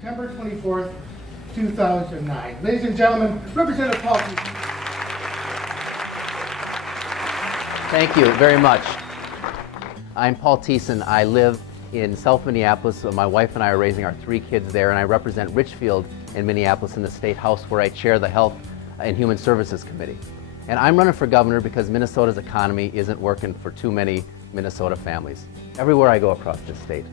September 24th, 2009. Ladies and gentlemen, Representative Paul Thiessen. Thank you very much. I'm Paul Thiessen. I live in South Minneapolis. My wife and I are raising our 3 kids there, and I represent Richfield in Minneapolis in the State House, where I chair the Health and Human Services Committee. And I'm running for governor because Minnesota's economy isn't working for too many Minnesota families. Everywhere I go across this state,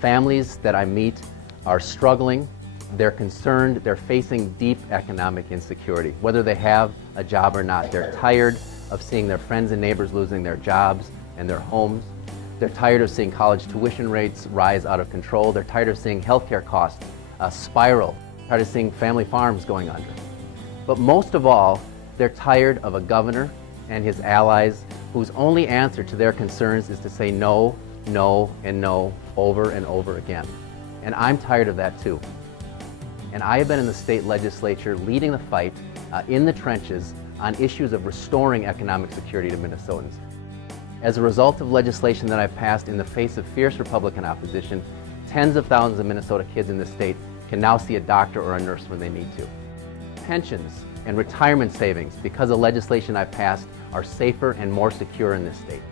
families that I meet are struggling, they're concerned, they're facing deep economic insecurity. Whether they have a job or not, they're tired of seeing their friends and neighbors losing their jobs and their homes. They're tired of seeing college tuition rates rise out of control. They're tired of seeing healthcare costs spiral, tired of seeing family farms going under. But most of all, they're tired of a governor and his allies whose only answer to their concerns is to say no, no, and no over and over again. And I'm tired of that too. And I have been in the state legislature leading the fight in the trenches on issues of restoring economic security to Minnesotans. As a result of legislation that I've passed in the face of fierce Republican opposition, tens of thousands of Minnesota kids in the state can now see a doctor or a nurse when they need to. Pensions and retirement savings, because of legislation I've passed, are safer and more secure in this state.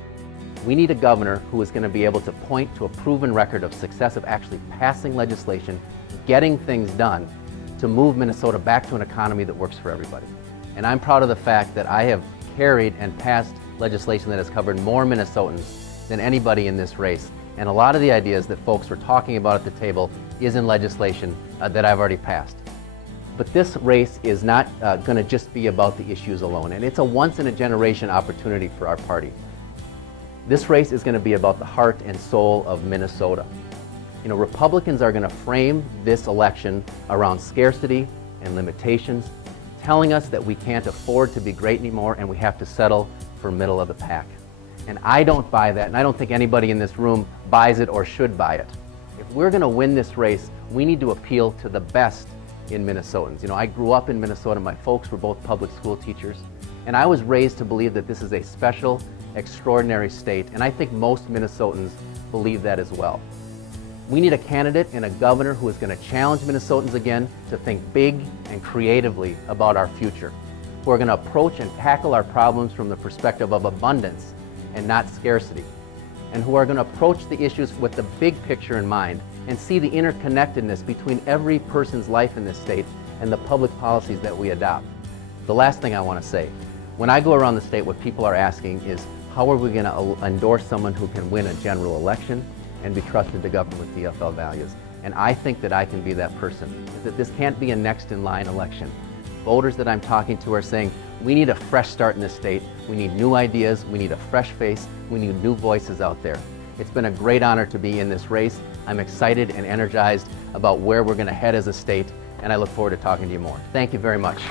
We need a governor who is going to be able to point to a proven record of success of actually passing legislation, getting things done, to move Minnesota back to an economy that works for everybody. And I'm proud of the fact that I have carried and passed legislation that has covered more Minnesotans than anybody in this race. And a lot of the ideas that folks were talking about at the table is in legislation that I've already passed. But this race is not going to just be about the issues alone, and it's a once-in-a-generation opportunity for our party. This race is going to be about the heart and soul of Minnesota. You know, Republicans are going to frame this election around scarcity and limitations, telling us that we can't afford to be great anymore and we have to settle for middle of the pack. And I don't buy that, and I don't think anybody in this room buys it or should buy it. If we're going to win this race, we need to appeal to the best in Minnesotans. You know, I grew up in Minnesota. My folks were both public school teachers, and I was raised to believe that this is a special, extraordinary state, and I think most Minnesotans believe that as well. We need a candidate and a governor who is going to challenge Minnesotans again to think big and creatively about our future, who are going to approach and tackle our problems from the perspective of abundance and not scarcity, and who are going to approach the issues with the big picture in mind and see the interconnectedness between every person's life in this state and the public policies that we adopt. The last thing I want to say, when I go around the state, what people are asking is, how are we going to endorse someone who can win a general election and be trusted to govern with DFL values? And I think that I can be that person, that this can't be a next-in-line election. Voters that I'm talking to are saying, we need a fresh start in this state, we need new ideas, we need a fresh face, we need new voices out there. It's been a great honor to be in this race. I'm excited and energized about where we're going to head as a state, and I look forward to talking to you more. Thank you very much.